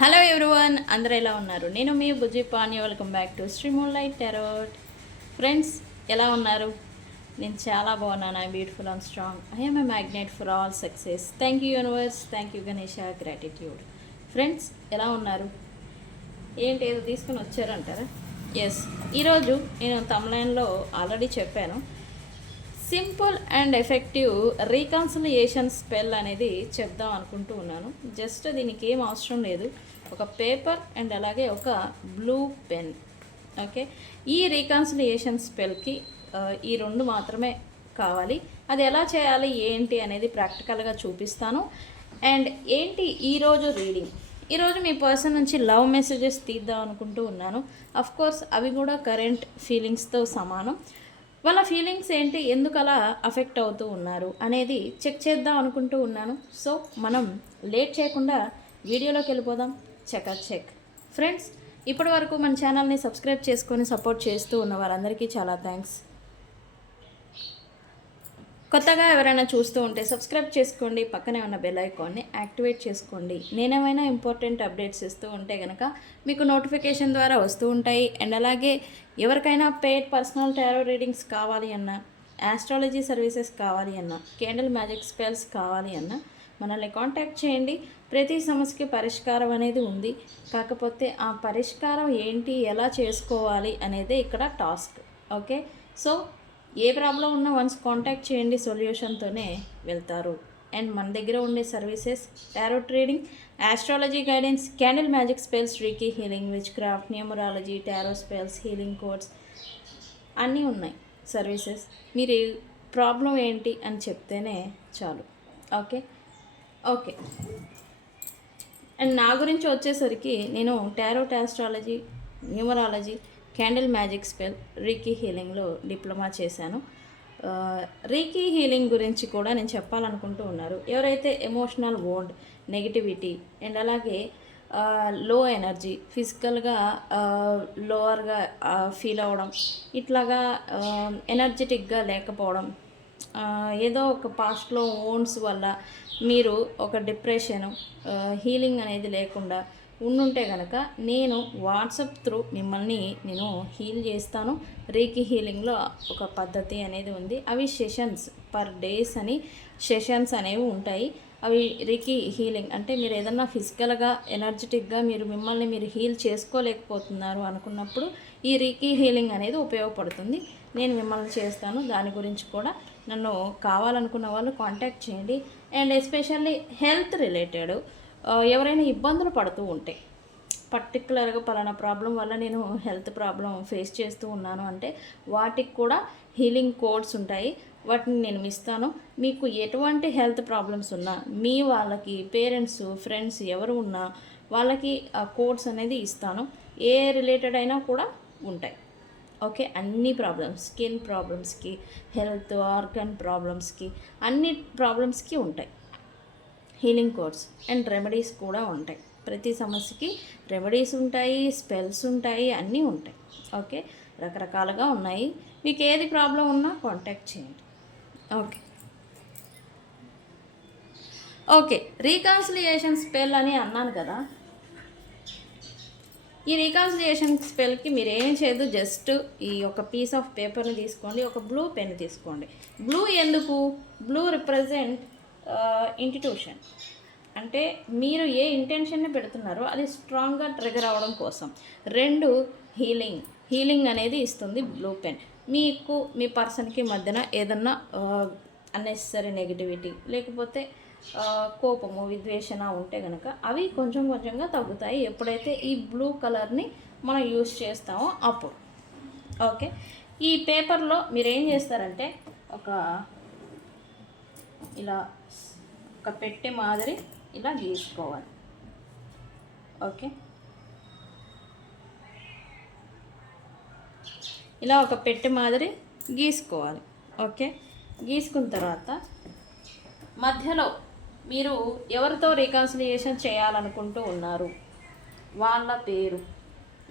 Hello everyone, అందరూ ఎలా ఉన్నారు? నేను మీ Bujji Pani. Welcome back to Sri moonlight tarot. Friends, ఎలా ఉన్నారు? నేను చాలా బాగున్నాను. I beautiful and strong. I am a magnet for all success. Thank you universe, thank you Ganesha, gratitude. Friends, ఎలా ఉన్నారు? ఏంటి ఏదో తీసుకుని వచ్చారంటారా? ఎస్, ఈరోజు నేను తమిళంలో ఆల్రెడీ చెప్పాను. Simple and effective reconciliation spell అనేది చెప్దాం అనుకుంటూ ఉన్నాను. జస్ట్ దీనికి ఏం అవసరం లేదు, ఒక పేపర్ అండ్ అలాగే ఒక బ్లూ పెన్. ఓకే, ఈ రీకన్సిలియేషన్ స్పెల్కి ఈ రెండు మాత్రమే కావాలి. అది ఎలా చేయాలి ఏంటి అనేది ప్రాక్టికల్గా చూపిస్తాను. అండ్ ఏంటి ఈరోజు రీడింగ్, ఈరోజు మీ పర్సన్ నుంచి లవ్ మెసేజెస్ తీద్దాం అనుకుంటూ ఉన్నాను. అఫ్కోర్స్ అవి కూడా కరెంట్ ఫీలింగ్స్తో సమానం. వాళ్ళ ఫీలింగ్స్ ఏంటి, ఎందుకు అలా అఫెక్ట్ అవుతూ ఉన్నారు అనేది చెక్ చేద్దాం అనుకుంటూ ఉన్నాను. సో మనం లేట్ చేయకుండా వీడియోలోకి వెళ్ళిపోదాం. చెక్. ఫ్రెండ్స్, ఇప్పటి వరకు మన ఛానల్ని సబ్స్క్రైబ్ చేసుకొని సపోర్ట్ చేస్తూ ఉన్న వారందరికీ చాలా థ్యాంక్స్. కొత్తగా ఎవరైనా చూస్తూ ఉంటే సబ్స్క్రైబ్ చేసుకోండి, పక్కనే ఉన్న బెల్ ఐకాన్ని యాక్టివేట్ చేసుకోండి. నేనేమైనా ఇంపార్టెంట్ అప్డేట్స్ ఇస్తూ ఉంటే కనుక మీకు నోటిఫికేషన్ ద్వారా వస్తూ ఉంటాయి. అండ్ అలాగే ఎవరికైనా పెయిడ్ పర్సనల్ టారో రీడింగ్స్ కావాలి అన్నా, ఆస్ట్రాలజీ సర్వీసెస్ కావాలి అన్నా, క్యాండిల్ మ్యాజిక్ స్పెల్స్ కావాలి అన్నా మనల్ని కాంటాక్ట్ చేయండి. ప్రతి సమస్యకి పరిష్కారం అనేది ఉంది. కాకపోతే ఆ పరిష్కారం ఏంటి, ఎలా చేసుకోవాలి అనేదే ఇక్కడ టాస్క్. ఓకే, సో ఏ ప్రాబ్లం ఉన్నా వన్స్ కాంటాక్ట్ చేయండి, సొల్యూషన్తోనే వెళ్తారు. అండ్ మన దగ్గర ఉండే services tarot trading, astrology guidance, candle magic spells, reiki healing, which craft, numerology, tarot spells, healing codes అన్నీ ఉన్నాయి సర్వీసెస్. మీరు ప్రాబ్లం ఏంటి అని చెప్తేనే చాలు. ఓకే. అండ్ నా గురించి వచ్చేసరికి నేను tarot, astrology, numerology, candle magic spell, reiki హీలింగ్లో డిప్లొమా చేశాను. రీకీ హీలింగ్ గురించి కూడా నేను చెప్పాలనుకుంటూ ఉన్నారు. ఎవరైతే ఎమోషనల్ వోండ్, నెగిటివిటీ అండ్ అలాగే లో ఎనర్జీ, ఫిజికల్గా లోవర్గా ఫీల్ అవ్వడం, ఇట్లాగా ఎనర్జెటిక్గా లేకపోవడం, ఏదో ఒక పాస్ట్లో ఓన్స్ వల్ల మీరు ఒక డిప్రెషను, హీలింగ్ అనేది లేకుండా ఉండుంటే కనుక నేను వాట్సాప్ త్రూ మిమ్మల్ని నేను హీల్ చేస్తాను. రీకీ హీలింగ్లో ఒక పద్ధతి అనేది ఉంది. అవి సెషన్స్, పర్ డేస్ అని సెషన్స్ అనేవి ఉంటాయి. అవి రీకీ హీలింగ్ అంటే మీరు ఏదన్నా ఫిజికల్గా ఎనర్జెటిక్గా మిమ్మల్ని మీరు హీల్ చేసుకోలేకపోతున్నారు అనుకున్నప్పుడు ఈ రీకీ హీలింగ్ అనేది ఉపయోగపడుతుంది. నేను మిమ్మల్ని చేస్తాను. దాని గురించి కూడా నన్ను కావాలనుకున్న వాళ్ళు కాంటాక్ట్ చేయండి. అండ్ ఎస్పెషల్లీ హెల్త్ రిలేటెడ్ ఎవరైనా ఇబ్బందులు పడుతూ ఉంటే, పర్టికులర్గా పలానా ప్రాబ్లం వల్ల నేను హెల్త్ ప్రాబ్లం ఫేస్ చేస్తూ ఉన్నాను అంటే వాటికి కూడా హీలింగ్ కోడ్స్ ఉంటాయి. వాటిని నేను ఇస్తాను. మీకు ఎటువంటి హెల్త్ ప్రాబ్లమ్స్ ఉన్నా, మీ వాళ్ళకి పేరెంట్స్, ఫ్రెండ్స్ ఎవరు ఉన్నా వాళ్ళకి ఆ కోడ్స్ అనేది ఇస్తాను. ఏ రిలేటెడ్ అయినా కూడా ఉంటాయి. ఓకే, అన్ని ప్రాబ్లమ్స్, స్కిన్ ప్రాబ్లమ్స్కి, హెల్త్ ఆర్గన్ ప్రాబ్లమ్స్కి, అన్ని ప్రాబ్లమ్స్కి ఉంటాయి హీలింగ్ కోడ్స్. అండ్ రెమెడీస్ కూడా ఉంటాయి. ప్రతి సమస్యకి రెమెడీస్ ఉంటాయి, స్పెల్స్ ఉంటాయి, అన్నీ ఉంటాయి. ఓకే, రకరకాలుగా ఉన్నాయి. మీకు ఏది ప్రాబ్లం ఉన్నా కాంటాక్ట్ చేయండి. ఓకే, రీకన్సిలియేషన్ స్పెల్ అని అన్నాను కదా. ఈ రీకన్సిలియేషన్ స్పెల్కి మీరు ఏం చేయదు, జస్ట్ ఈ ఒక పీస్ ఆఫ్ పేపర్ని తీసుకోండి, ఒక బ్లూ పెన్ తీసుకోండి. బ్లూ ఎందుకు? Blue represent intuition. అంటే మీరు ఏ ఇంటెన్షన్ని పెడుతున్నారో అది స్ట్రాంగ్గా ట్రిగర్ అవ్వడం కోసం. రెండు, హీలింగ్ అనేది ఇస్తుంది బ్లూ పెన్. మీకు మీ పర్సన్కి మధ్యన ఏదన్నా అన్నెసరీ నెగిటివిటీ లేకపోతే కోపము, విద్వేషణ ఉంటే కనుక అవి కొంచెం కొంచెంగా తగ్గుతాయి ఎప్పుడైతే ఈ బ్లూ కలర్ని మనం యూజ్ చేస్తామో అప్పుడు. ఓకే, ఈ పేపర్లో మీరు ఏం చేస్తారంటే ఇలా ఒక పెట్టె మాదిరి ఇలా గీసుకోవాలి. ఓకే, ఇలా ఒక పెట్టె మాదిరి గీసుకోవాలి. ఓకే, గీసుకున్న తర్వాత మధ్యలో మీరు ఎవరితో రీకన్సిలియేషన్ చేయాలనుకుంటూ ఉన్నారు వాళ్ళ పేరు,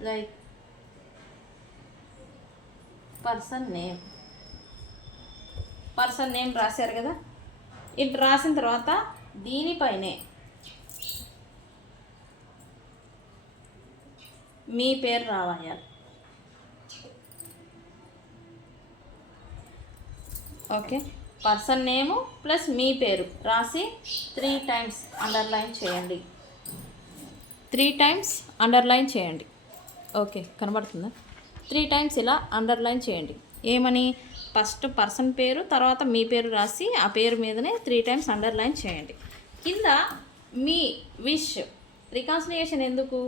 లైక్ పర్సన్ నేమ్ రాశారు కదా. ఇది రాసిన తర్వాత దీనిపైనే మీ పేరు రాయాలి. ఓకే, పర్సన్ నేము ప్లస్ మీ పేరు రాసి 3 టైమ్స్ అండర్లైన్ చేయండి. 3 టైమ్స్ అండర్లైన్ చేయండి. ఓకే, కనబడుతుందా? 3 టైమ్స్ ఇలా అండర్లైన్ చేయండి. ఏమని? ఫస్ట్ పర్సన్ పేరు, తర్వాత మీ పేరు రాసి ఆ పేరు మీదనే 3 టైమ్స్ అండర్లైన్ చేయండి. కింద మీ విష్ రికాన్సిలియేషన్ ఎందుకు,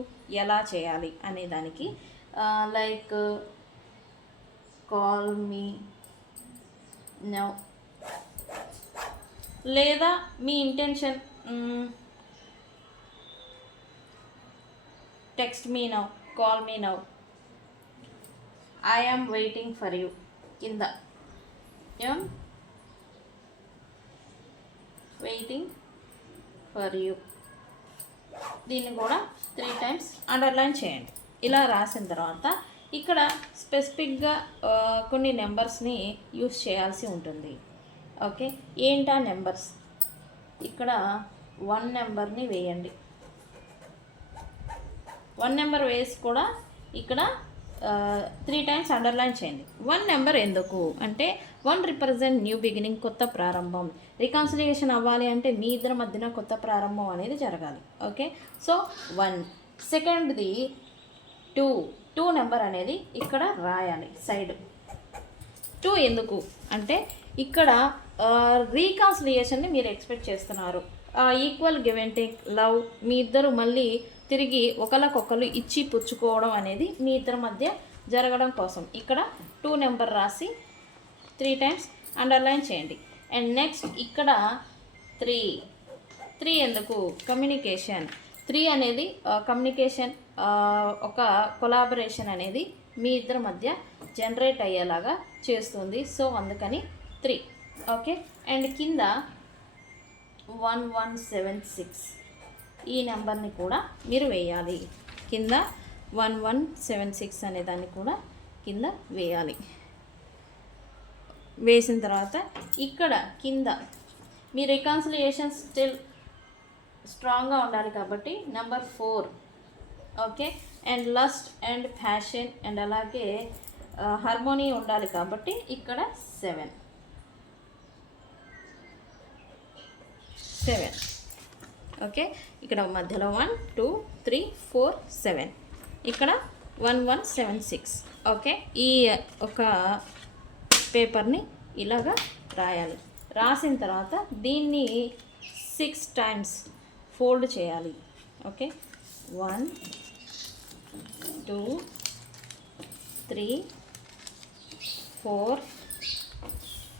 ఎలా చేయాలి అనే దానికి లైక్ కాల్ మీ నౌ, లేదా మీ intention text me now, call me now, I am waiting for you. కింద యామ్ వెయిటింగ్ ఫర్ యూ, దీన్ని కూడా 3 టైమ్స్ అండర్లైన్ చేయండి. ఇలా రాసిన తర్వాత ఇక్కడ స్పెసిఫిక్గా కొన్ని నెంబర్స్ని యూస్ చేయాల్సి ఉంటుంది. ఓకే, ఏంటా నెంబర్స్? ఇక్కడ 1 నెంబర్ని వేయండి. 1 నెంబర్ వేసి కూడా ఇక్కడ 3 టైమ్స్ అండర్లైన్ చేయండి. 1 నెంబర్ ఎందుకు అంటే 1 రిప్రజెంట్ న్యూ బిగినింగ్, కొత్త ప్రారంభం. రికాన్సిలియేషన్ అవ్వాలి అంటే మీ ఇద్దరి మధ్యన కొత్త ప్రారంభం అనేది జరగాలి. Okay, so 1. సెకండ్ది 2 నెంబర్ అనేది ఇక్కడ రాయాలి సైడ్. 2 ఎందుకు అంటే ఇక్కడ రీకాన్సిలియేషన్ని మీరు ఎక్స్పెక్ట్ చేస్తున్నారు. Equal give and take, love, మీ ఇద్దరు మళ్ళీ తిరిగి ఒకరికొకరు ఇచ్చి పుచ్చుకోవడం అనేది మీ ఇద్దరి మధ్య జరగడం కోసం ఇక్కడ 2 నెంబర్ రాసి 3 టైమ్స్ అండర్లైన్ చేయండి. అండ్ నెక్స్ట్ ఇక్కడ 3 ఎందుకు? కమ్యూనికేషన్. 3 అనేది కమ్యూనికేషన్, ఒక కొలాబరేషన్ అనేది మీ ఇద్దరి మధ్య జనరేట్ అయ్యేలాగా చేస్తుంది. సో అందుకని 3. ఓకే, అండ్ కింద 1176 ఈ నెంబర్ని కూడా మీరు వేయాలి. కింద 1176 అనే దాన్ని కూడా కింద వేయాలి. వేసిన తర్వాత ఇక్కడ కింద మీ రికాన్సిలియేషన్ స్టిల్ స్ట్రాంగ్గా ఉండాలి కాబట్టి number 4. Okay, and lust and passion and అలాగే హార్మోనీ ఉండాలి కాబట్టి ఇక్కడ 7. ఓకే, ఇక్కడ మధ్యలో 1 2 3 4 7, ఇక్కడ 1176. ఓకే, ఈ ఒక పేపర్ని ఇలాగా రాయాలి. రాసిన తర్వాత దీన్ని 6 టైమ్స్ ఫోల్డ్ చేయాలి. ఓకే, 1 2 3 4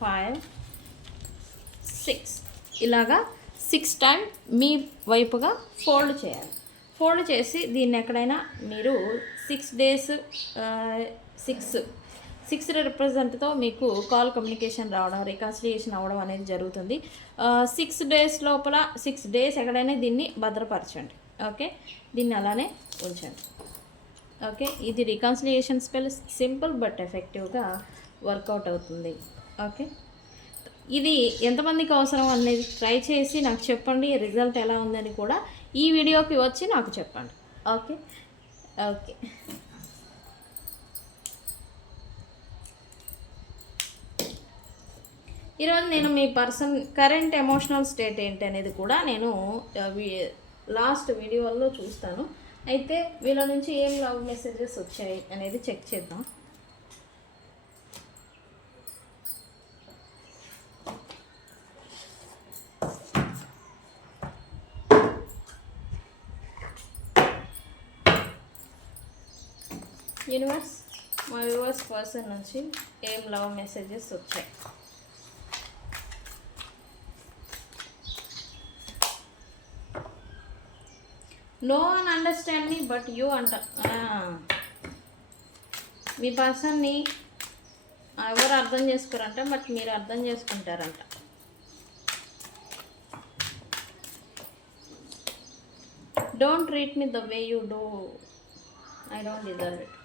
5 6 ఇలాగా 6 టైమ్స్ మీ వైపుగా ఫోల్డ్ చేయాలి. ఫోల్డ్ చేసి దీన్ని ఎక్కడైనా మీరు 6 డేస్ 6 రిప్రజెంట్తో మీకు కాల్ కమ్యూనికేషన్ రావడం, రికాన్సిలియేషన్ అవ్వడం అనేది జరుగుతుంది. 6 డేస్ లోపల 6 డేస్ ఎక్కడైనా దీన్ని భద్రపరచండి. ఓకే, దీన్ని అలానే ఉంచండి. ఓకే, ఇది రికాన్సిలియేషన్ స్పెల్ సింపుల్ బట్ ఎఫెక్టివ్గా వర్కౌట్ అవుతుంది. ఓకే, ఇది ఎంతమందికి అవసరం అనేది ట్రై చేసి నాకు చెప్పండి. రిజల్ట్ ఎలా ఉందని కూడా ఈ వీడియోకి వచ్చి నాకు చెప్పండి. ఓకే ఓకే ఈరోజు నేను మీ పర్సన్ కరెంట్ ఎమోషనల్ స్టేట్ ఏంటి అనేది కూడా నేను లాస్ట్ వీడియోలో చూస్తాను. అయితే వీళ్ళ నుంచి ఏం లవ్ మెసేజెస్ వచ్చాయి అనేది చెక్ చేద్దాం. యూనివర్స్, మా వ్యూవర్స్ పర్సన్ నుంచి ఏం లవ్ మెసేజెస్ వచ్చాయి? No one understand me but you అంట. మీ పర్సన్ని ఎవరు అర్థం చేసుకోరంట, బట్ మీరు అర్థం చేసుకుంటారంట. Don't treat me the way you do, I don't deserve it.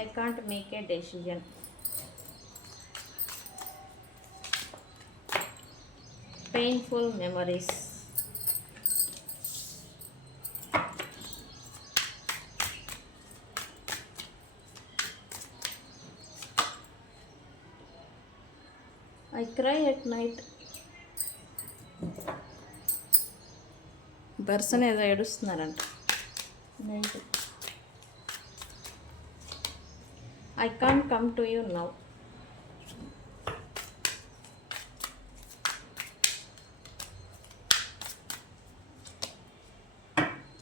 I can't make a decision. Painful memories. I cry at night. Person ఏదో ఏడుస్తున్నారంట night. I can't come to you now.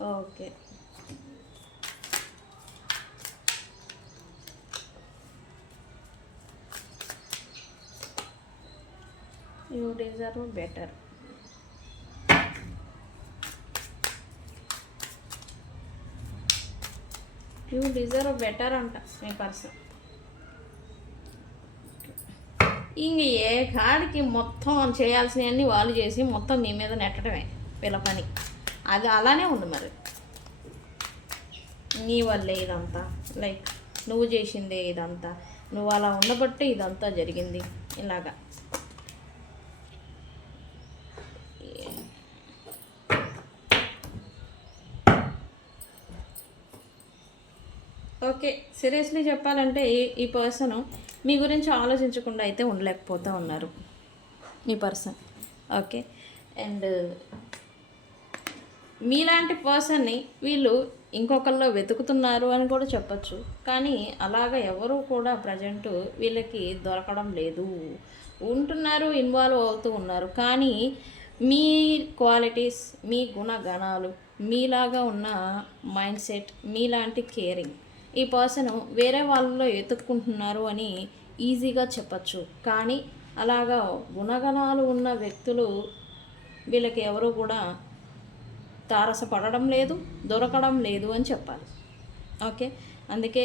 Okay. You deserve better. You deserve better అంట మీ person. ఇంక ఏ కాడికి మొత్తం చేయాల్సినవన్నీ వాళ్ళు చేసి మొత్తం మీ మీద నెట్టడమే వీళ్ళ పని. అది అలానే ఉంది మరి. నీ వల్లే ఇదంతా, లైక్ నువ్వు చేసిందే ఇదంతా, నువ్వు అలా ఉండబట్టే ఇదంతా జరిగింది ఇలాగా. ఓకే, సీరియస్లీ చెప్పాలంటే ఈ పర్సన్ మీ గురించి ఆలోచించకుండా అయితే ఉండలేకపోతూ ఉన్నారు మీ పర్సన్. ఓకే, అండ్ మీలాంటి పర్సన్ని వీళ్ళు ఇంకొకరిలో వెతుకుతున్నారు అని కూడా చెప్పచ్చు. కానీ అలాగ ఎవరు కూడా ప్రజెంట్ వీళ్ళకి దొరకడం లేదు. ఉంటున్నారు, ఇన్వాల్వ్ అవుతూ ఉన్నారు. కానీ మీ క్వాలిటీస్, మీ గుణగణాలు, మీలాగా ఉన్న మైండ్ సెట్, మీలాంటి కేరింగ్ ఈ పర్సన్ వేరే వాళ్ళలో ఎత్తుక్కుంటున్నారు అని ఈజీగా చెప్పచ్చు. కానీ అలాగా గుణగణాలు ఉన్న వ్యక్తులు వీళ్ళకి ఎవరు కూడా తారసపడడం లేదు, దొరకడం లేదు అని చెప్పాలి. ఓకే, అందుకే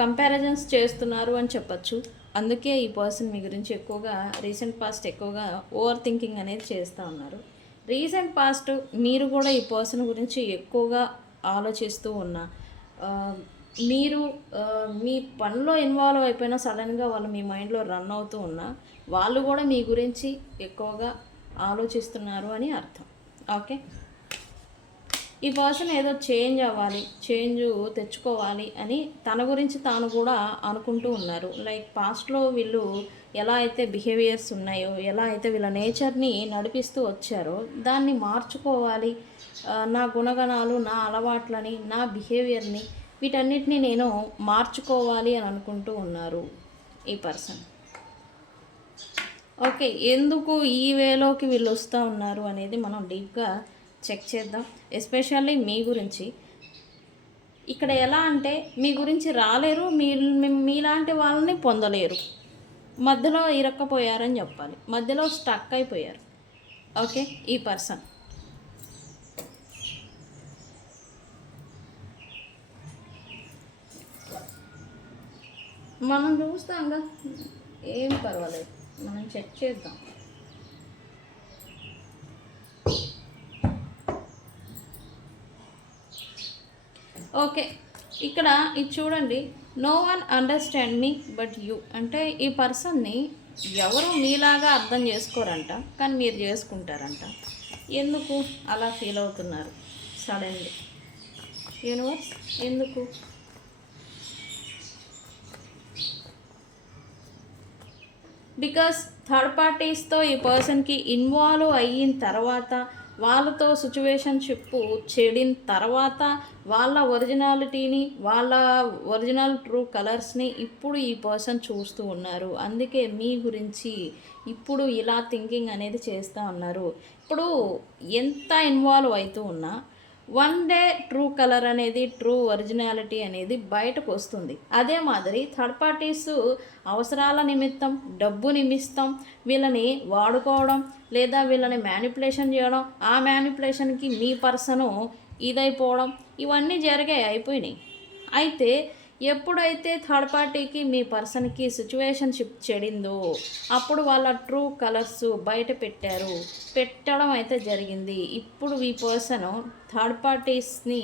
కంపారిజన్స్ చేస్తున్నారు అని చెప్పచ్చు. అందుకే ఈ పర్సన్ మీ గురించి ఎక్కువగా రీసెంట్ పాస్ట్ ఎక్కువగా ఓవర్ థింకింగ్ అనేది చేస్తూ ఉన్నారు. రీసెంట్ పాస్ట్ మీరు కూడా ఈ పర్సన్ గురించి ఎక్కువగా ఆలోచిస్తూ ఉన్నా, మీరు మీ పనిలో ఇన్వాల్వ్ అయిపోయినా సడన్గా వాళ్ళు మీ మైండ్లో రన్ అవుతూ ఉన్నా వాళ్ళు కూడా మీ గురించి ఎక్కువగా ఆలోచిస్తున్నారు అని అర్థం. ఓకే, ఈ పర్సన్ ఏదో చేంజ్ అవ్వాలి, చేంజ్ తెచ్చుకోవాలి అని తన గురించి తాను కూడా అనుకుంటూ ఉన్నారు. లైక్ పాస్ట్లో వీళ్ళు ఎలా అయితే బిహేవియర్స్ ఉన్నాయో, ఎలా అయితే వీళ్ళ నేచర్ని నడిపిస్తూ వచ్చారో దాన్ని మార్చుకోవాలి, నా గుణగణాలు, నా అలవాట్లని, నా బిహేవియర్ని, వీటన్నిటిని నేను మార్చుకోవాలి అని అనుకుంటూ ఉన్నారు ఈ పర్సన్. ఓకే, ఎందుకు ఈ వేలోకి వీళ్ళు వస్తూ ఉన్నారు అనేది మనం డీప్గా చెక్ చేద్దాం. ఎస్పెషల్లీ మీ గురించి ఇక్కడ ఎలా అంటే మీ గురించి రాలేరు, మీలాంటి వాళ్ళని పొందలేరు, మధ్యలో ఇరక్కపోయారని చెప్పాలి, మధ్యలో స్టక్ అయిపోయారు. ఓకే, ఈ పర్సన్ మనం చూస్తాంగా, ఏం పర్వాలేదు, మనం చెక్ చేద్దాం. ఓకే, ఇక్కడ ఇది చూడండి, no one understand me but you అంటే ఈ పర్సన్ని ఎవరు మీలాగా అర్థం చేసుకోరంట, కానీ మీరు చేసుకుంటారంట. ఎందుకు అలా ఫీల్ అవుతున్నారు సడన్లీ? యూనివర్స్ ఎందుకు? బికాస్ థర్డ్ పార్టీస్తో ఈ పర్సన్కి ఇన్వాల్వ్ అయిన తర్వాత, వాళ్ళతో సిచ్యువేషన్షిప్ చెడిన తర్వాత వాళ్ళ ఒరిజినాలిటీని, వాళ్ళ ఒరిజినల్ ట్రూ కలర్స్ని ఇప్పుడు ఈ పర్సన్ చూస్తూ ఉన్నారు. అందుకే మీ గురించి ఇప్పుడు ఇలా థింకింగ్ అనేది చేస్తూ ఉన్నారు. ఇప్పుడు ఎంత ఇన్వాల్వ్ అవుతూ ఉన్నా వన్ డే ట్రూ కలర్ అనేది, ట్రూ ఒరిజినాలిటీ అనేది బయటకు వస్తుంది. అదే మాదిరి థర్డ్ పార్టీస్ అవసరాల నిమిత్తం, డబ్బు నిమిత్తం వీళ్ళని వాడుకోవడం లేదా వీళ్ళని మ్యానిపులేషన్ చేయడం, ఆ మ్యానిపులేషన్కి మీ పర్సను ఇదైపోవడం, ఇవన్నీ అయిపోయినాయి. అయితే ఎప్పుడైతే థర్డ్ పార్టీకి మీ పర్సన్కి సిచ్యువేషన్షిప్ చెడిందో అప్పుడు వాళ్ళ ట్రూ కలర్స్ బయట పెట్టడం అయితే జరిగింది. ఇప్పుడు ఈ పర్సన్ థర్డ్ పార్టీస్ని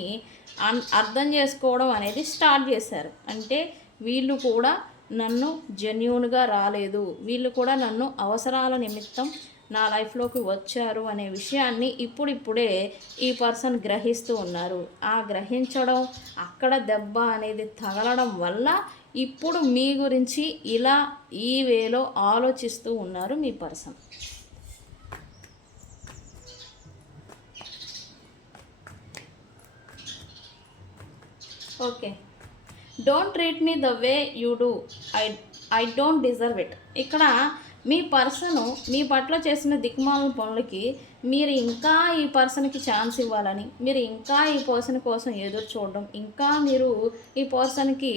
అర్థం చేసుకోవడం అనేది స్టార్ట్ చేశారు. అంటే వీళ్ళు కూడా నన్ను జెన్యూన్గా రాలేదు, వీళ్ళు కూడా నన్ను అవసరాల నిమిత్తం నా లైఫ్లోకి వచ్చారు అనే విషయాన్ని ఇప్పుడిప్పుడే ఈ పర్సన్ గ్రహిస్తూ ఉన్నారు. ఆ గ్రహించడం, అక్కడ దెబ్బ అనేది తగలడం వల్ల ఇప్పుడు మీ గురించి ఇలా ఈ వేలో ఆలోచిస్తూ ఉన్నారు మీ person. Okay, don't treat me the way you do, I don't deserve it. ఇక్కడ మీ పర్సను మీ పట్ల చేసిన దిక్మాల పనులకి మీరు ఇంకా ఈ పర్సన్కి ఛాన్స్ ఇవ్వాలని, మీరు ఇంకా ఈ పర్సన్ కోసం ఎదురు చూడడం, ఇంకా మీరు ఈ పర్సన్కి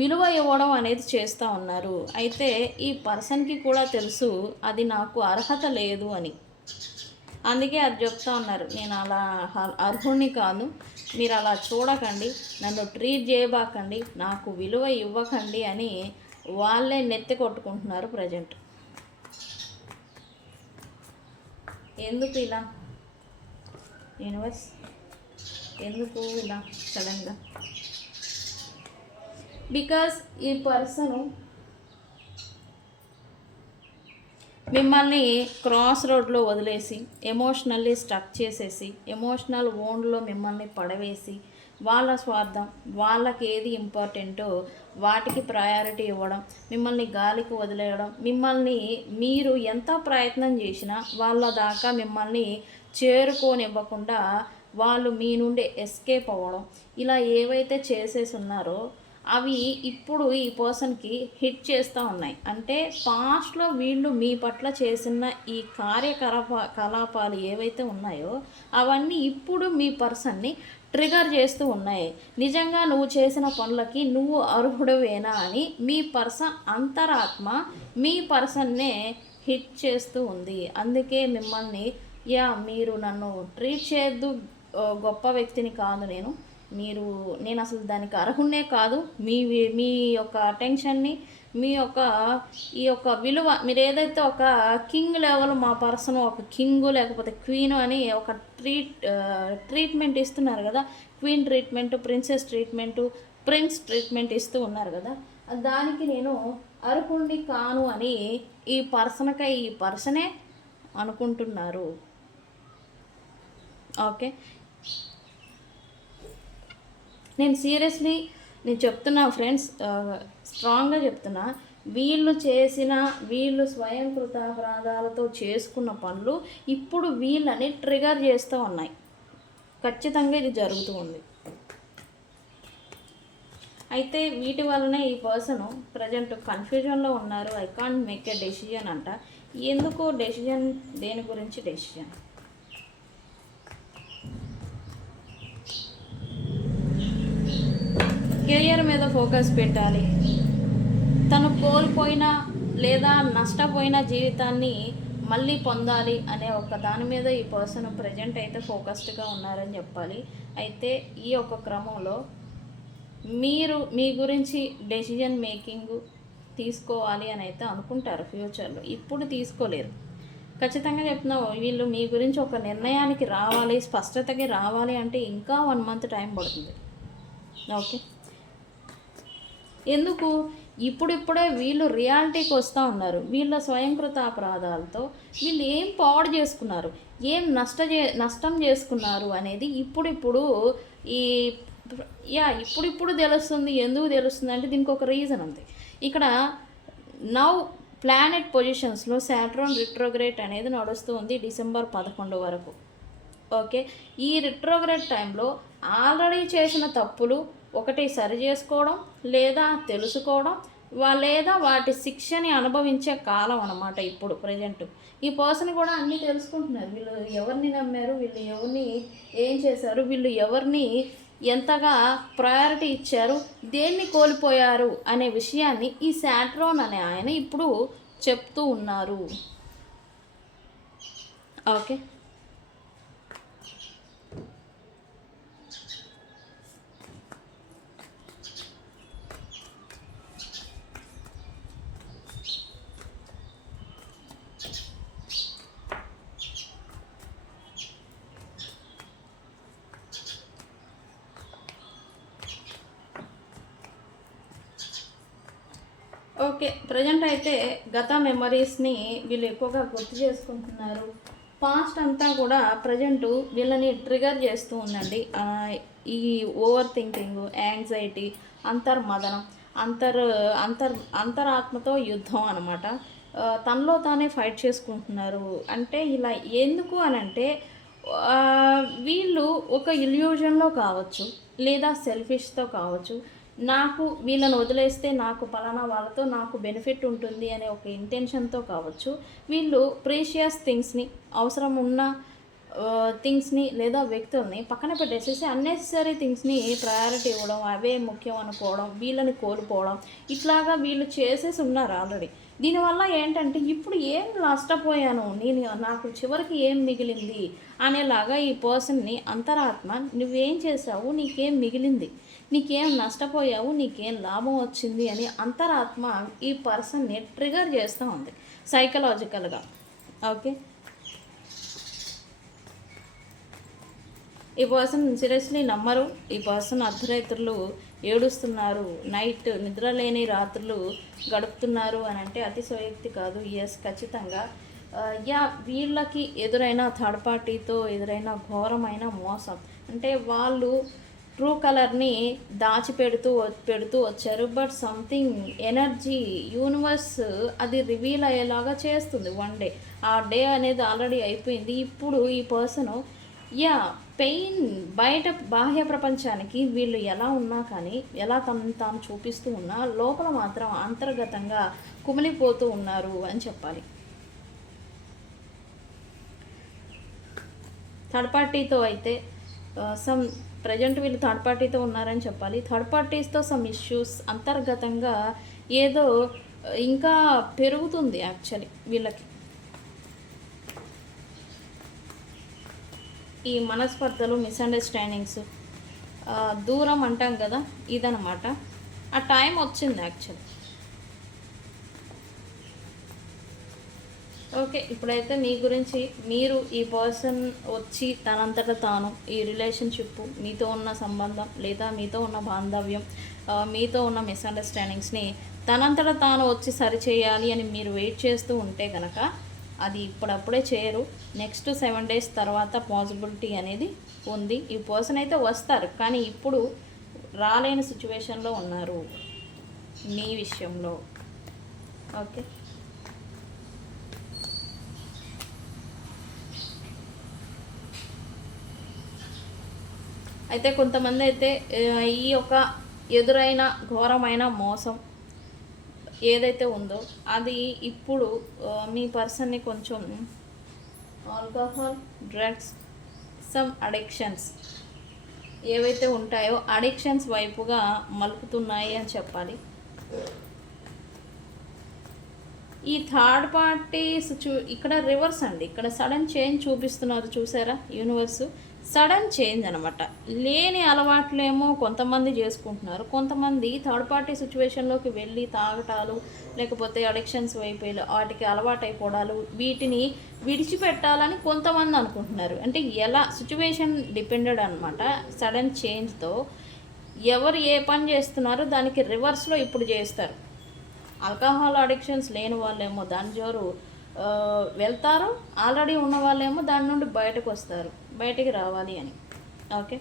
విలువ ఇవ్వడం అనేది చేస్తూ ఉన్నారు. అయితే ఈ పర్సన్కి కూడా తెలుసు అది నాకు అర్హత లేదు అని. అందుకే అది చెప్తా ఉన్నారు, నేను అలా అర్హుణ్ణి కాదు, మీరు అలా చూడకండి, నన్ను ట్రీట్ చేయబాకండి, నాకు విలువ ఇవ్వకండి అని వాళ్ళే నెత్తి కొట్టుకుంటున్నారు ప్రజెంట్. ఎందుకు ఇలా యూనివర్స్, ఎందుకు ఇలా సడన్గా? బికాస్ ఈ పర్సను మిమ్మల్ని క్రాస్ రోడ్లో వదిలేసి, ఎమోషనల్లీ స్టక్ చేసేసి, ఎమోషనల్ వోండ్లో మిమ్మల్ని పడవేసి, వాళ్ళ స్వార్థం, వాళ్ళకి ఏది ఇంపార్టెంటో వాటికి ప్రయారిటీ ఇవ్వడం, మిమ్మల్ని గాలికి వదిలేయడం, మిమ్మల్ని మీరు ఎంత ప్రయత్నం చేసినా వాళ్ళ దాకా మిమ్మల్ని చేరుకోనివ్వకుండా వాళ్ళు మీ నుండి ఎస్కేప్ అవ్వడం, ఇలా ఏవైతే చేసేసి ఉన్నారో అవి ఇప్పుడు ఈ పర్సన్కి హిట్ చేస్తూ ఉన్నాయి. అంటే పాస్ట్లో వీళ్ళు మీ పట్ల చేసిన ఈ కార్యకలాపాలు ఏవైతే ఉన్నాయో అవన్నీ ఇప్పుడు మీ పర్సన్ని ట్రిగర్ చేస్తూ ఉన్నాయి. నిజంగా నువ్వు చేసిన పనులకి నువ్వు అర్హుడవేనా అని మీ పర్సన్ అంతరాత్మ మీ పర్సన్నే హిట్ చేస్తూ ఉంది. అందుకే మిమ్మల్ని మీరు నన్ను ట్రీట్ చేయొద్దు, గొప్ప వ్యక్తిని కాదు నేను అసలు దానికి అర్హున్నే కాదు, మీ యొక్క అటెన్షన్ని, మీ యొక్క ఈ యొక్క విలువ, మీరు ఏదైతే ఒక కింగ్ లెవెల్ మా పర్సన్ ఒక కింగు లేకపోతే క్వీను అని ఒక ట్రీట్మెంట్ ఇస్తున్నారు కదా, queen treatment, princess treatment, prince treatment ఇస్తూ ఉన్నారు కదా, దానికి నేను అర్హుణ్ణి కాను అని ఈ పర్సనే అనుకుంటున్నారు. ఓకే, నేను సీరియస్లీ చెప్తున్నా ఫ్రెండ్స్, స్ట్రాంగ్గా చెప్తున్నా, వీళ్ళు స్వయం కృతాపరాధాలతో చేసుకున్న పనులు ఇప్పుడు వీళ్ళని ట్రిగర్ చేస్తూ ఉన్నాయి. ఖచ్చితంగా ఇది జరుగుతూ ఉంది. అయితే వీటి వల్లనే ఈ పర్సన్ ప్రజెంట్ కన్ఫ్యూజన్లో ఉన్నారు. I can't make a decision అంట. ఎందుకు డెసిజన్? దేని గురించి డెసిజన్? కెరియర్ మీద ఫోకస్ పెట్టాలి. తను కోల్పోయిన లేదా నష్టపోయిన జీవితాన్ని మళ్ళీ పొందాలి అనే ఒక దాని మీద ఈ పర్సన్ ప్రజెంట్ అయితే ఫోకస్డ్గా ఉన్నారని చెప్పాలి. అయితే ఈ యొక్క క్రమంలో మీరు మీ గురించి డెసిజన్ మేకింగ్ తీసుకోవాలి అని అయితే అనుకుంటారు ఫ్యూచర్లో. ఇప్పుడు తీసుకోలేరు. ఖచ్చితంగా చెప్తున్నా, వీళ్ళు మీ గురించి ఒక నిర్ణయానికి రావాలి, స్పష్టతకి రావాలి అంటే ఇంకా 1 month టైం పడుతుంది. ఓకే, ఎందుకు? ఇప్పుడిప్పుడే వీళ్ళు రియాలిటీకి వస్తూ ఉన్నారు. వీళ్ళ స్వయంకృత అపరాధాలతో వీళ్ళు ఏం పాడు చేసుకున్నారు, ఏం నష్టం చేసుకున్నారు అనేది ఇప్పుడిప్పుడు ఇప్పుడిప్పుడు తెలుస్తుంది. ఎందుకు తెలుస్తుంది అంటే దీనికి ఒక రీజన్ ఉంది. ఇక్కడ నౌ ప్లానెట్ పొజిషన్స్లో సాటర్న్ రిట్రోగ్రేడ్ అనేది నడుస్తూ ఉంది December 11 వరకు. ఓకే, ఈ రిట్రోగ్రేడ్ టైంలో ఆల్రెడీ చేసిన తప్పులు ఒకటి సరి చేసుకోవడం లేదా తెలుసుకోవడం, లేదా వాటి శిక్షని అనుభవించే కాలం అన్నమాట ఇప్పుడు ప్రజెంట్. ఈ పర్సన్ కూడా అన్నీ తెలుసుకుంటున్నారు. వీళ్ళు ఎవరిని నమ్మారు, వీళ్ళు ఎవరిని ఏం చేశారు, వీళ్ళు ఎవరిని ఎంతగా ప్రయారిటీ ఇచ్చారు, దేన్ని కోల్పోయారు అనే విషయాన్ని ఈ సాటర్న్ అనే ఆయన ఇప్పుడు చెప్తూ ఉన్నారు. Okay, okay. ప్రెజెంట్ అయితే గత మెమరీస్‌ని వీళ్ళు ఎక్కువగా గుర్తు చేసుకుంటున్నారు. పాస్ట్ అంతా కూడా ప్రెజెంటు వీళ్ళని ట్రిగర్ చేస్తూ ఉందండి. ఈ ఓవర్ థింకింగు, యాంగ్జైటీ, అంతర్మథనం, అంతర్ అంతర్ అంతరాత్మతో యుద్ధం అనమాట. తనలో తానే ఫైట్ చేసుకుంటున్నారు. అంటే ఇలా ఎందుకు అనంటే వీళ్ళు ఒక ఇల్యూజన్‌లో కావచ్చు, లేదా సెల్ఫిష్‌తో కావచ్చు. నాకు వీళ్ళని వదిలేస్తే నాకు పలానా వాళ్ళతో నాకు బెనిఫిట్ ఉంటుంది అనే ఒక ఇంటెన్షన్‌తో కావచ్చు. వీళ్ళు ప్రీషియస్ థింగ్స్‌ని, అవసరం ఉన్న థింగ్స్‌ని లేదా వ్యక్తుల్ని పక్కన పెట్టేసేసి అన్నెసెసరీ థింగ్స్‌ని ప్రయారిటీ ఇవ్వడం, అవే ముఖ్యం అనుకోవడం, వీళ్ళని కోల్పోవడం, ఇట్లాగా వీళ్ళు చేసేసి ఉన్నారు ఆల్రెడీ. దీనివల్ల ఏంటంటే ఇప్పుడు ఏం నష్టపోయాను నేను, నాకు చివరికి ఏం మిగిలింది అనేలాగా ఈ పర్సన్ని అంతరాత్మ నువ్వేం చేసావు, నీకేం మిగిలింది, నీకేం నష్టపోయావు, నీకేం లాభం వచ్చింది అని అంతరాత్మ ఈ పర్సన్ని ట్రిగర్ చేస్తూ ఉంది సైకలాజికల్గా. ఓకే. ఈ పర్సన్ సీరియస్లీ నమ్మరు. ఈ పర్సన్ అర్ధరాత్రులు ఏడుస్తున్నారు, నైట్ నిద్ర లేని రాత్రులు గడుపుతున్నారు అని అంటే అతిశయోక్తి కాదు. ఎస్, ఖచ్చితంగా. వీళ్ళకి ఎదురైన థర్డ్ పార్టీతో ఎదురైన ఘోరమైన మోసం అంటే వాళ్ళు ట్రూ కలర్ని పెడుతూ వచ్చారు. బట్ సంథింగ్ ఎనర్జీ యూనివర్స్ అది రివీల్ అయ్యేలాగా చేస్తుంది వన్ డే. ఆ డే అనేది ఆల్రెడీ అయిపోయింది. ఇప్పుడు ఈ పర్సను పెయిన్ బయట బాహ్య ప్రపంచానికి వీళ్ళు ఎలా ఉన్నా కానీ, ఎలా తాను చూపిస్తూ ఉన్నా, లోపల మాత్రం అంతర్గతంగా కుమిలిపోతూ ఉన్నారు అని చెప్పాలి. థర్డ్ పార్టీతో అయితే ప్రజెంట్ వీళ్ళు థర్డ్ పార్టీతో ఉన్నారని చెప్పాలి. థర్డ్ పార్టీస్తో సమ్ ఇష్యూస్ అంతర్గతంగా ఏదో ఇంకా పెరుగుతుంది యాక్చువల్లీ వీళ్ళకి. ఈ మనస్పర్ధలు, మిస్అండర్స్టాండింగ్స్, దూరం అంటాం కదా, ఇదనమాట. ఆ టైం వచ్చింది యాక్చువల్లీ. ఓకే. ఇప్పుడైతే మీ గురించి మీరు ఈ పర్సన్ వచ్చి తనంతట తాను ఈ రిలేషన్షిప్, మీతో ఉన్న సంబంధం లేదా మీతో ఉన్న బాంధవ్యం, మీతో ఉన్న మిస్అండర్స్టాండింగ్స్ని తనంతట తాను వచ్చి సరిచేయాలి అని మీరు వెయిట్ చేస్తూ ఉంటే కనుక అది ఇప్పుడప్పుడే చేయరు. నెక్స్ట్ 7 days తర్వాత పాసిబిలిటీ అనేది ఉంది. ఈ పర్సన్ అయితే వస్తారు, కానీ ఇప్పుడు రాలేని సిచ్యువేషన్లో ఉన్నారు మీ విషయంలో. ఓకే. అయితే కొంతమంది అయితే ఈ యొక్క ఎదురైన ఘోరమైన మోసం ఏదైతే ఉందో అది ఇప్పుడు మీ పర్సన్ని కొంచెం ఆల్కహాల్, డ్రగ్స్, సమ్ అడిక్షన్స్ ఏవైతే ఉంటాయో అడిక్షన్స్ వైపుగా మలుపుతున్నాయి అని చెప్పాలి. ఈ థర్డ్ పార్టీ ఇక్కడ రివర్స్ అండి. ఇక్కడ సడన్ చేంజ్ చూపిస్తున్నారు, చూసారా యూనివర్సు. సడన్ చేంజ్ అనమాట. లేని అలవాట్లేమో కొంతమంది చేసుకుంటున్నారు, కొంతమంది థర్డ్ పార్టీ సిచ్యువేషన్లోకి వెళ్ళి తాగటాలు లేకపోతే అడిక్షన్స్ వైపు వాటికి అలవాటు అయిపోవడాలు, వీటిని విడిచిపెట్టాలని కొంతమంది అనుకుంటున్నారు. అంటే ఎలా సిచ్యువేషన్ డిపెండెడ్ అనమాట. సడన్ చేంజ్తో ఎవరు ఏ పని చేస్తున్నారో దానికి రివర్స్లో ఇప్పుడు చేస్తారు. ఆల్కహాల్ అడిక్షన్స్ లేని వాళ్ళేమో దాని జోరు వెళ్తారు, ఆల్రెడీ ఉన్న వాళ్ళేమో దాని నుండి బయటికి రావాలి అని. Okay.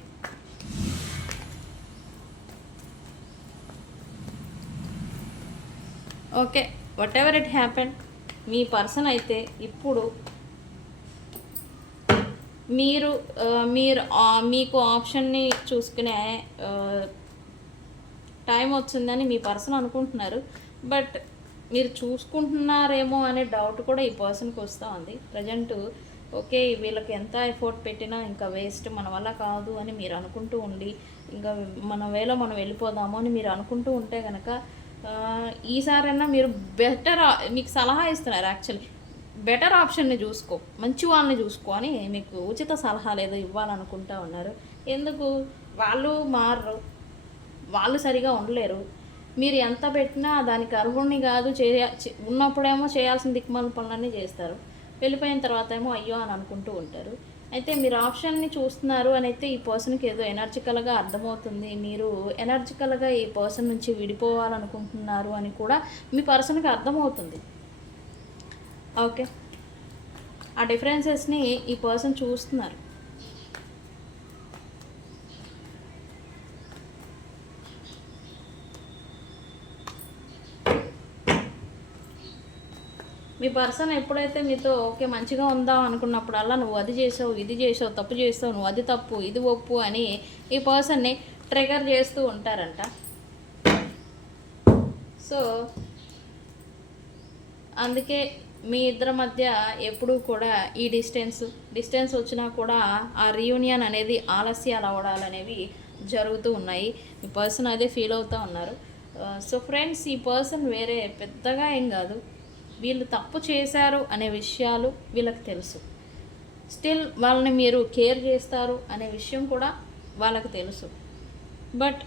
Okay, what ever it happen, me person అయితే ఇప్పుడు మీరు మీకు ఆప్షన్ని చూసుకునే టైం వచ్చిందని మీ పర్సన్ అనుకుంటున్నారు. బట్ మీరు చూసుకుంటున్నారేమో అనే డౌట్ కూడా ఈ పర్సన్కి వస్తూ ఉంది ప్రజెంటు. ఓకే, వీళ్ళకి ఎంత ఎఫర్ట్ పెట్టినా ఇంకా వేస్ట్, మన వల్ల కాదు అని మీరు అనుకుంటూ ఉండి, ఇంకా మన వేలో మనం వెళ్ళిపోదాము అని మీరు అనుకుంటూ ఉంటే కనుక ఈసారైనా మీరు మీకు సలహా ఇస్తున్నారు యాక్చువల్లీ. బెటర్ ఆప్షన్ని చూసుకో, మంచి వాళ్ళని చూసుకో అని మీకు ఉచిత సలహాలు ఏదో ఇవ్వాలనుకుంటూ ఉన్నారు. ఎందుకు? వాళ్ళు మారరు, వాళ్ళు సరిగా ఉండలేరు. మీరు ఎంత పెట్టినా దానికి అర్హుడిని కాదు. ఉన్నప్పుడేమో చేయాల్సిన దిక్కుమాల పనులన్నీ చేస్తారు, వెళ్ళిపోయిన తర్వాత ఏమో అయ్యో అని అనుకుంటూ ఉంటారు. అయితే మీరు ఆప్షన్ని చూస్తున్నారు అని అయితే ఈ పర్సన్కి ఏదో ఎనర్జికల్గా అర్థమవుతుంది. మీరు ఎనర్జికల్గా ఈ పర్సన్ నుంచి విడిపోవాలనుకుంటున్నారు అని కూడా మీ పర్సన్కి అర్థమవుతుంది. ఓకే, ఆ డిఫరెన్సెస్ని ఈ పర్సన్ చూస్తున్నారు. మీ పర్సన్ ఎప్పుడైతే మీతో ఓకే మంచిగా ఉందాం అనుకున్నప్పుడల్లా నువ్వు అది చేసావు, ఇది చేసావు, తప్పు చేసావు, నువ్వు అది తప్పు, ఇది ఒప్పు అని ఈ పర్సన్ని ట్రిగర్ చేస్తూ ఉంటారంట. సో అందుకే మీ ఇద్దరి మధ్య ఎప్పుడూ కూడా ఈ డిస్టెన్స్ వచ్చినా కూడా ఆ రీయూనియన్ అనేది ఆలస్యాలు అవ్వడాలనేవి జరుగుతూ ఉన్నాయి. ఈ పర్సన్ అదే ఫీల్ అవుతూ ఉన్నారు. సో ఫ్రెండ్స్, ఈ పర్సన్ వేరే పెద్దగా ఏం కాదు. వీళ్ళు తప్పు చేశారు అనే విషయాలు వీళ్ళకి తెలుసు. స్టిల్ వాళ్ళని మీరు కేర్ చేస్తారు అనే విషయం కూడా వాళ్ళకి తెలుసు. బట్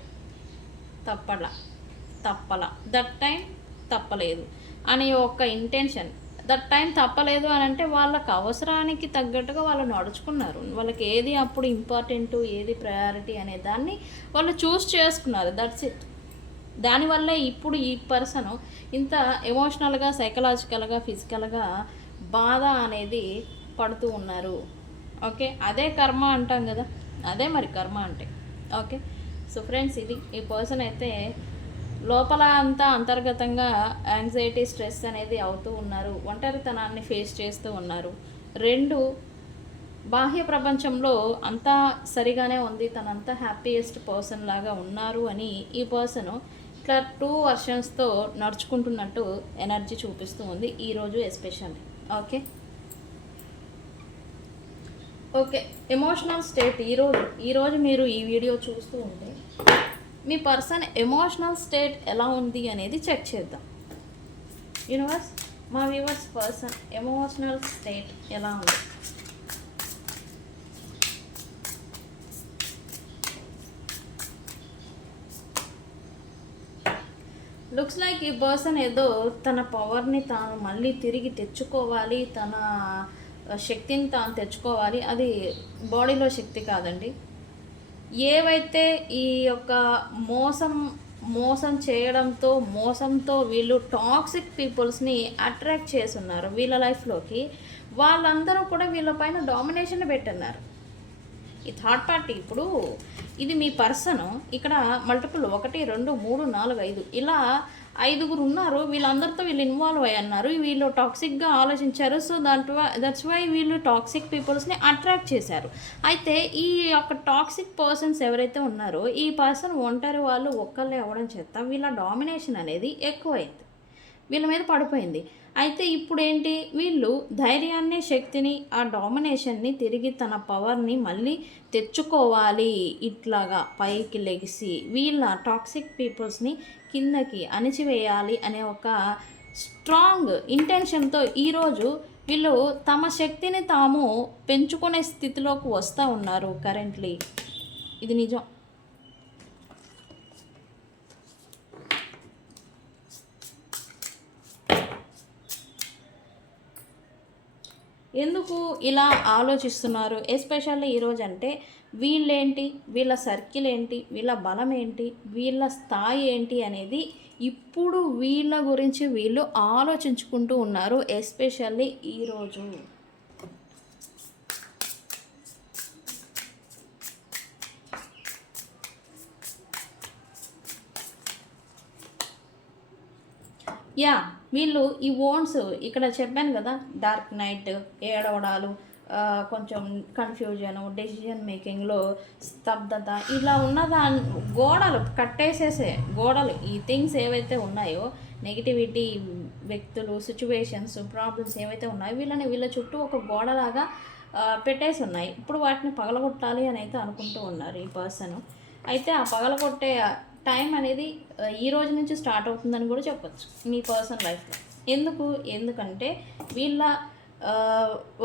తప్పలా దట్ టైం తప్పలేదు అనే ఒక ఇంటెన్షన్. దట్ టైం తప్పలేదు అని అంటే వాళ్ళకి అవసరానికి తగ్గట్టుగా వాళ్ళు నడుచుకున్నారు. వాళ్ళకి ఏది అప్పుడు ఇంపార్టెంటు, ఏది ప్రయారిటీ అనే దాన్ని వాళ్ళు చూస్ చేసుకున్నారు. That's it. దానివల్లే ఇప్పుడు ఈ పర్సన్ ఇంత ఎమోషనల్గా, సైకలాజికల్గా, ఫిజికల్గా బాధ అనేది పడుతూ ఉన్నారు. ఓకే, అదే కర్మ అంటాం కదా, అదే మరి కర్మ అంటే. ఓకే, సో ఫ్రెండ్స్, ఇది ఈ పర్సన్ అయితే లోపల అంతా అంతర్గతంగా యాంగ్జైటీ, స్ట్రెస్ అనేది అవుతూ ఉన్నారు. ఒంటరితనాన్ని ఫేస్ చేస్తూ ఉన్నారు. రెండు, బాహ్య ప్రపంచంలో అంతా సరిగానే ఉంది, తనంతా హ్యాపీయెస్ట్ పర్సన్ లాగా ఉన్నారు అని ఈ పర్సన్ ఇట్లా 2 వర్షన్స్తో నడుచుకుంటున్నట్టు ఎనర్జీ చూపిస్తూ ఉంది ఈరోజు ఎస్పెషల్లీ. ఓకే, ఎమోషనల్ స్టేట్ ఈరోజు మీరు ఈ వీడియో చూస్తూ ఉంటే మీ పర్సన్ ఎమోషనల్ స్టేట్ ఎలా ఉంది అనేది చెక్ చేద్దాం. యూనివర్స్, మా వ్యూవర్స్ పర్సన్ ఎమోషనల్ స్టేట్ ఎలా ఉంది? లుక్స్ లైక్ ఈ పర్సన్ ఏదో తన పవర్ని తాను మళ్ళీ తిరిగి తెచ్చుకోవాలి, తన శక్తిని తాను తెచ్చుకోవాలి. అది బాడీలో శక్తి కాదండి. ఏవైతే ఈ యొక్క మోసం చేయడంతో, మోసంతో వీళ్ళు టాక్సిక్ పీపుల్స్ని అట్రాక్ట్ చేస్తున్నారు వీళ్ళ లైఫ్లోకి. వాళ్ళందరూ కూడా వీళ్ళపైన డామినేషన్ పెట్టున్నారు. ఈ థర్డ్ పార్టీ ఇప్పుడు ఇది మీ పర్సన్. ఇక్కడ మల్టిపుల్ 1, 2, 3, 4, 5 ఇలా 5గురు ఉన్నారు. వీళ్ళందరితో వీళ్ళు ఇన్వాల్వ్ అయ్యి అన్నారు. వీళ్ళు టాక్సిక్గా ఆలోచించారు. సో దట్స్ వై వీళ్ళు టాక్సిక్ పీపుల్స్ని అట్రాక్ట్ చేశారు. అయితే ఈ యొక్క టాక్సిక్ పర్సన్స్ ఎవరైతే ఉన్నారో ఈ పర్సన్ ఒంటరి వాళ్ళు ఒక్కళ్ళే అవ్వడం చేత వీళ్ళ డామినేషన్ అనేది ఎక్కువైంది, వీళ్ళ మీద పడిపోయింది. అయితే ఇప్పుడు ఏంటి, వీళ్ళు ధైర్యాన్ని, శక్తిని, ఆ డామినేషన్ని తిరిగి తన పవర్ని మళ్ళీ తెచ్చుకోవాలి. ఇట్లాగా పైకి లెగిసి వీళ్ళ టాక్సిక్ పీపుల్స్ని కిందకి అణిచివేయాలి అనే ఒక స్ట్రాంగ్ ఇంటెన్షన్తో ఈరోజు వీళ్ళు తమ శక్తిని తాము పెంచుకునే స్థితిలోకి వస్తూ ఉన్నారు కరెంట్లీ. ఇది నిజం. ఎందుకు ఇలా ఆలోచిస్తున్నారు ఎస్పెషల్లీ ఈరోజు అంటే వీళ్ళేంటి, వీళ్ళ సర్కిల్ ఏంటి, వీళ్ళ బలం ఏంటి, వీళ్ళ స్థాయి ఏంటి అనేది ఇప్పుడు వీళ్ళ గురించి వీళ్ళు ఆలోచించుకుంటూ ఉన్నారు ఎస్పెషల్లీ ఈరోజు. యా, వీళ్ళు ఈ ఓన్స్ ఇక్కడ చెప్పాను కదా, డార్క్ నైట్, ఏడవడాలు, కొంచెం కన్ఫ్యూజను, డెసిషన్ మేకింగ్లో స్తబ్దత, ఇలా ఉన్నదా గోడలు కట్టేసేసే గోడలు. ఈ థింగ్స్ ఏవైతే ఉన్నాయో నెగిటివిటీ, వ్యక్తులు, సిచ్యువేషన్స్, ప్రాబ్లమ్స్ ఏవైతే ఉన్నాయో వీళ్ళ చుట్టూ ఒక గోడలాగా పెట్టేసి ఉన్నాయి. ఇప్పుడు వాటిని పగలగొట్టాలి అని అయితే అనుకుంటూ ఉన్నారు ఈ పర్సన్. అయితే ఆ పగలగొట్టే టైం అనేది ఈ రోజు నుంచి స్టార్ట్ అవుతుందని కూడా చెప్పచ్చు మీ పర్సన్ లైఫ్లో. ఎందుకంటే వీళ్ళ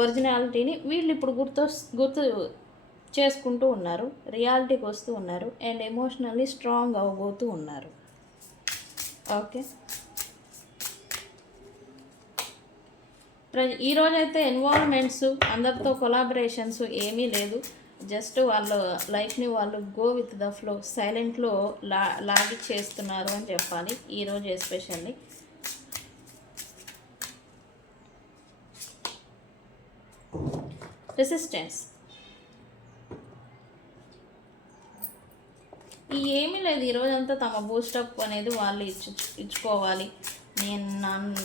ఒరిజినాలిటీని వీళ్ళు ఇప్పుడు గుర్తు చేసుకుంటూ ఉన్నారు, రియాలిటీకి వస్తూ ఉన్నారు, అండ్ ఎమోషనల్లీ స్ట్రాంగ్ అవ్వబోతూ ఉన్నారు. ఓకే, ఈరోజైతే ఇన్వాల్వ్మెంట్స్, అందరితో కొలాబరేషన్స్ ఏమీ లేదు. జస్ట్ వాళ్ళ లైఫ్ని వాళ్ళు గో విత్ ద ఫ్లో సైలెంట్లో లాగి చేస్తున్నారు అని చెప్పాలి ఈరోజు ఎస్పెషల్లీ. రెసిస్టెన్స్ ఏమీ లేదు. ఈరోజంతా తమ బూస్టప్ అనేది వాళ్ళు ఇచ్చుకోవాలి.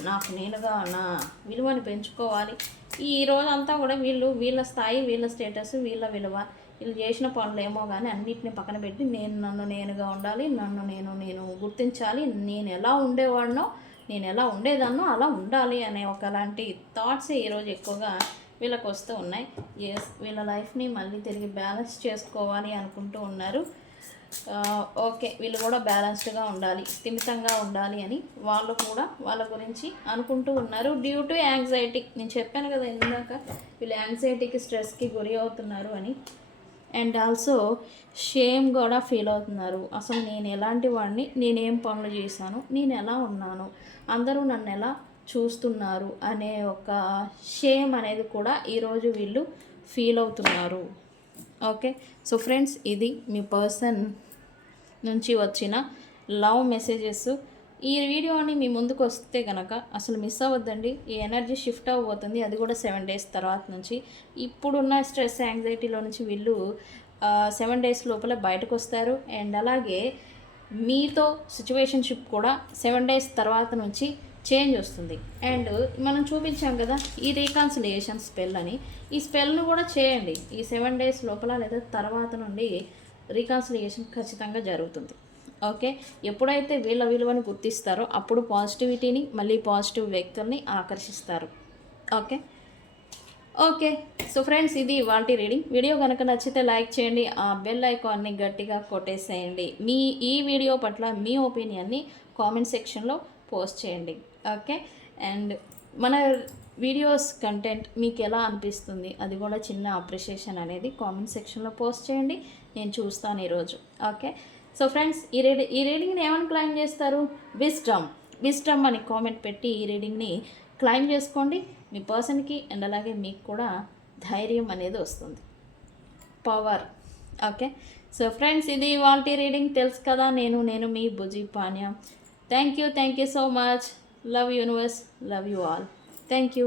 నాకు నేనుగా నా విలువని పెంచుకోవాలి. ఈ రోజంతా కూడా వీళ్ళ స్థాయి, వీళ్ళ స్టేటస్, వీళ్ళ విలువ, వీళ్ళు చేసిన పనులు ఏమో కానీ అన్నిటిని పక్కన పెట్టి నన్ను నేనుగా ఉండాలి, నేను గుర్తించాలి, నేను ఎలా ఉండేవాడినో, నేను ఎలా ఉండేదాన్నో అలా ఉండాలి అనే ఒకలాంటి థాట్స్ ఈరోజు ఎక్కువగా వీళ్ళకి వస్తూ ఉన్నాయి. వీళ్ళ లైఫ్ని మళ్ళీ తిరిగి బ్యాలెన్స్ చేసుకోవాలి అనుకుంటూ ఉన్నారు. ఓకే, వీళ్ళు కూడా బ్యాలెన్స్డ్గా ఉండాలి, స్థిమితంగా ఉండాలి అని వాళ్ళు కూడా వాళ్ళ గురించి అనుకుంటూ ఉన్నారు. డ్యూ టు యాంగ్జైటీ, నేను చెప్పాను కదా ఇందాక వీళ్ళు యాంగ్జైటీకి, స్ట్రెస్కి గురి అవుతున్నారు అని. అండ్ ఆల్సో షేమ్ కూడా ఫీల్ అవుతున్నారు. అసలు నేను ఎలాంటి వాడిని, నేనేం పనులు చేశాను, నేను ఎలా ఉన్నాను, అందరూ నన్ను ఎలా చూస్తున్నారు అనే ఒక షేమ్ అనేది కూడా ఈరోజు వీళ్ళు ఫీల్ అవుతున్నారు. ఓకే, సో ఫ్రెండ్స్, ఇది మీ పర్సన్ నుంచి వచ్చిన లవ్ మెసేజెస్. ఈ వీడియోని మీ ముందుకు వస్తే కనుక అసలు మిస్ అవ్వద్దండి. ఈ ఎనర్జీ షిఫ్ట్ అవ్వబోతుంది, అది కూడా 7 days తర్వాత నుంచి. ఇప్పుడున్న స్ట్రెస్, యాంగ్జైటీలో నుంచి వీళ్ళు 7 days లోపల బయటకు వస్తారు. అండ్ అలాగే మీతో సిచ్యువేషన్షిప్ కూడా 7 days తర్వాత నుంచి చేంజ్ వస్తుంది. అండ్ మనం చూపించాం కదా ఈ రీకాన్సిలియేషన్ స్పెల్ అని, ఈ స్పెల్ను కూడా చేయండి. ఈ 7 days లోపల లేదా తర్వాత నుండి రీకాన్సిలియేషన్ ఖచ్చితంగా జరుగుతుంది. ఓకే, ఎప్పుడైతే వీళ్ళ విలువను గుర్తిస్తారో అప్పుడు పాజిటివిటీని, మళ్ళీ పాజిటివ్ వ్యక్తుల్ని ఆకర్షిస్తారు. ఓకే, సో ఫ్రెండ్స్, ఇది ఇవాల్టి రీడింగ్. వీడియో కనుక నచ్చితే లైక్ చేయండి, ఆ బెల్ ఐకాన్ని గట్టిగా కొట్టేసేయండి. ఈ వీడియో పట్ల మీ ఒపీనియన్ని కామెంట్ సెక్షన్లో పోస్ట్ చేయండి. ఓకే, అండ్ మన వీడియోస్ కంటెంట్ మీకు ఎలా అనిపిస్తుంది అది కూడా చిన్న అప్రిషియేషన్ అనేది కామెంట్ సెక్షన్లో పోస్ట్ చేయండి, నేను చూస్తాను ఈరోజు. ఓకే, సో ఫ్రెండ్స్, ఈ రీడింగ్ని ఏమని క్లైమ్ చేస్తారు? విజ్డమ్ అని కామెంట్ పెట్టి ఈ రీడింగ్ని క్లైమ్ చేసుకోండి. మీ పర్సన్కి అండ్ అలాగే మీకు కూడా ధైర్యం అనేది వస్తుంది, పవర్. ఓకే, సో ఫ్రెండ్స్, ఇది ఇవాల్టి రీడింగ్. తెలుసు కదా, నేను మీ Bujji Pani. Thank you so much. Love universe, love you all. Thank you.